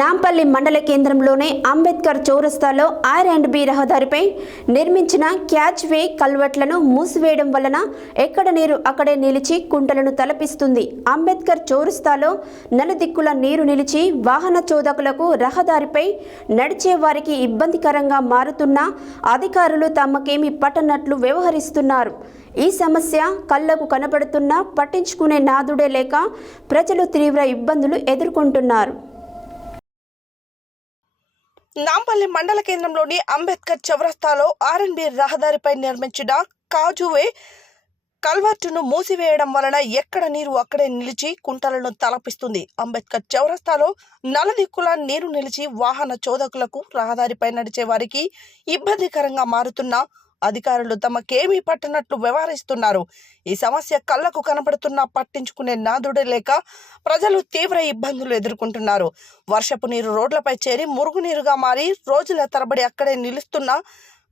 నాంపల్లి మండల కేంద్రంలోనే అంబేద్కర్ చౌరస్తాలో are and B రహదారిపై నిర్మించిన క్యాచ్ వే కల్వట్లను మూసివేయడం వలన ఎక్కడ నీరు అక్కడే నిలిచి కుంటలను తలపిస్తుంది. అంబేద్కర్ చౌరస్తాలో నలుదిక్కుల నీరు నిలిచి వాహన చోదకులకు రహదారిపై నడిచే వారికి ఇబ్బందికరంగా మారుతున్నా అధికారులు తమకేమి పట్టనట్లు వ్యవహరిస్తున్నారు. ఈ సమస్య కళ్ళకు కనబడుతున్నా పట్టించుకునే నాదుడే లేక ప్రజలు తీవ్ర ఇబ్బందులు ఎదుర్కొంటున్నారు. నాంపల్లి మండల కేంద్రంలోని అంబేద్కర్ చౌరస్తాలో ఆర్ఎన్బి రహదారిపై నిర్మించిన కాజువే కల్వర్టును మూసివేయడం వలన ఎక్కడ నీరు అక్కడే నిలిచి కుంటలను తలపిస్తుంది. అంబేద్కర్ చౌరస్తాలో నలదిక్కుల నీరు నిలిచి వాహన చోదకులకు రహదారిపై నడిచే వారికి ఇబ్బందికరంగా మారుతున్న అధికారులు తమకేమీ పట్టనట్లు వ్యవహరిస్తున్నారు. ఈ సమస్య కళ్ళకు కనపడుతున్నా పట్టించుకునే నాదుడే లేక ప్రజలు తీవ్ర ఇబ్బందులు ఎదుర్కొంటున్నారు. వర్షపు నీరు రోడ్లపై చేరి మురుగునీరుగా మారి రోజుల తరబడి అక్కడే నిలుస్తున్న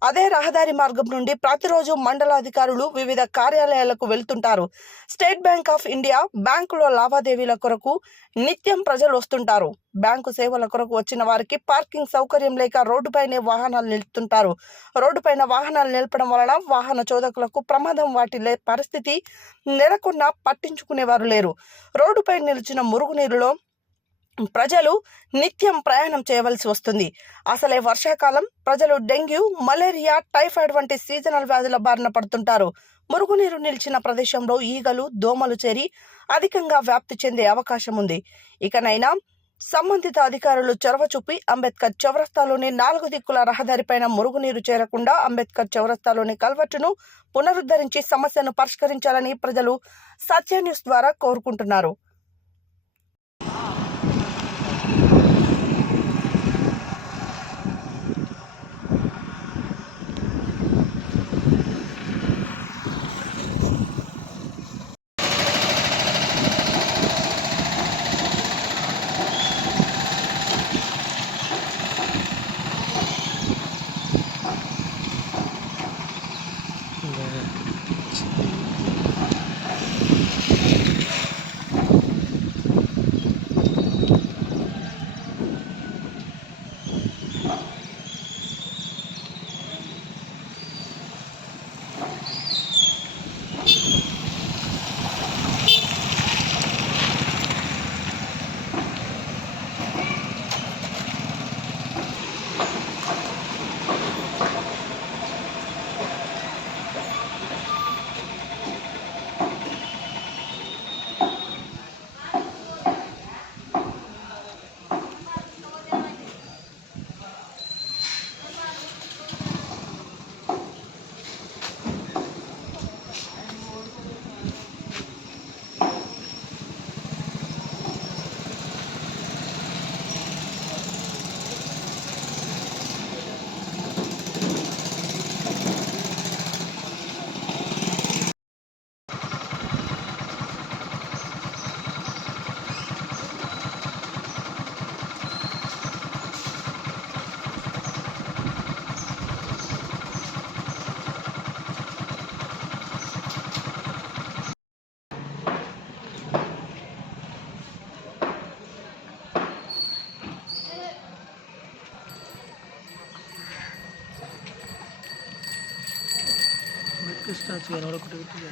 అదే రహదారి మార్గం నుండి ప్రతిరోజు మండలాధికారులు వివిధ కార్యాలయాలకు వెళ్తుంటారు. స్టేట్ బ్యాంక్ ఆఫ్ ఇండియా బ్యాంకులో లావాదేవీల కొరకు నిత్యం ప్రజలు వస్తుంటారు. బ్యాంకు సేవల కొరకు వచ్చిన వారికి పార్కింగ్ సౌకర్యం లేక రోడ్డుపైనే వాహనాలు నిలుపుతుంటారు. రోడ్డుపైన వాహనాలు నిలపడం వలన వాహన చోదకులకు ప్రమాదం వాటిల్లే పరిస్థితి నెలకొన్నా పట్టించుకునేవారు లేరు. రోడ్డుపై నిలిచిన మురుగునీరులో ప్రజలు నిత్యం ప్రయాణం చేయవలసి వస్తుంది. అసలే వర్షాకాలం ప్రజలు డెంగ్యూ మలేరియా టైఫాయిడ్ వంటి సీజనల్ వ్యాధుల బారిన పడుతుంటారు. మురుగునీరు నిలిచిన ప్రదేశంలో ఈగలు దోమలు చేరి అధికంగా వ్యాప్తి చెందే అవకాశం ఉంది. ఇకనైనా సంబంధిత అధికారులు చొరవ చూపి అంబేద్కర్ చౌరస్తాలోని నాలుగు దిక్కుల రహదారిపైన మురుగునీరు చేరకుండా అంబేద్కర్ చౌరస్తాలోని కల్వర్టును పునరుద్ధరించి సమస్యను పరిష్కరించాలని ప్రజలు సత్య న్యూస్ ద్వారా కోరుకుంటున్నారు.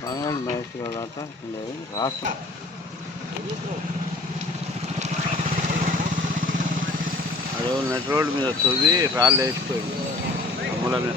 బంగాళ మహేష్ గారు లేదు రాష్ట్రం అదే నెట్ రోడ్డు మీద తవ్వి రాళ్ళు వేసిపోయింది. అమ్ముల మీద.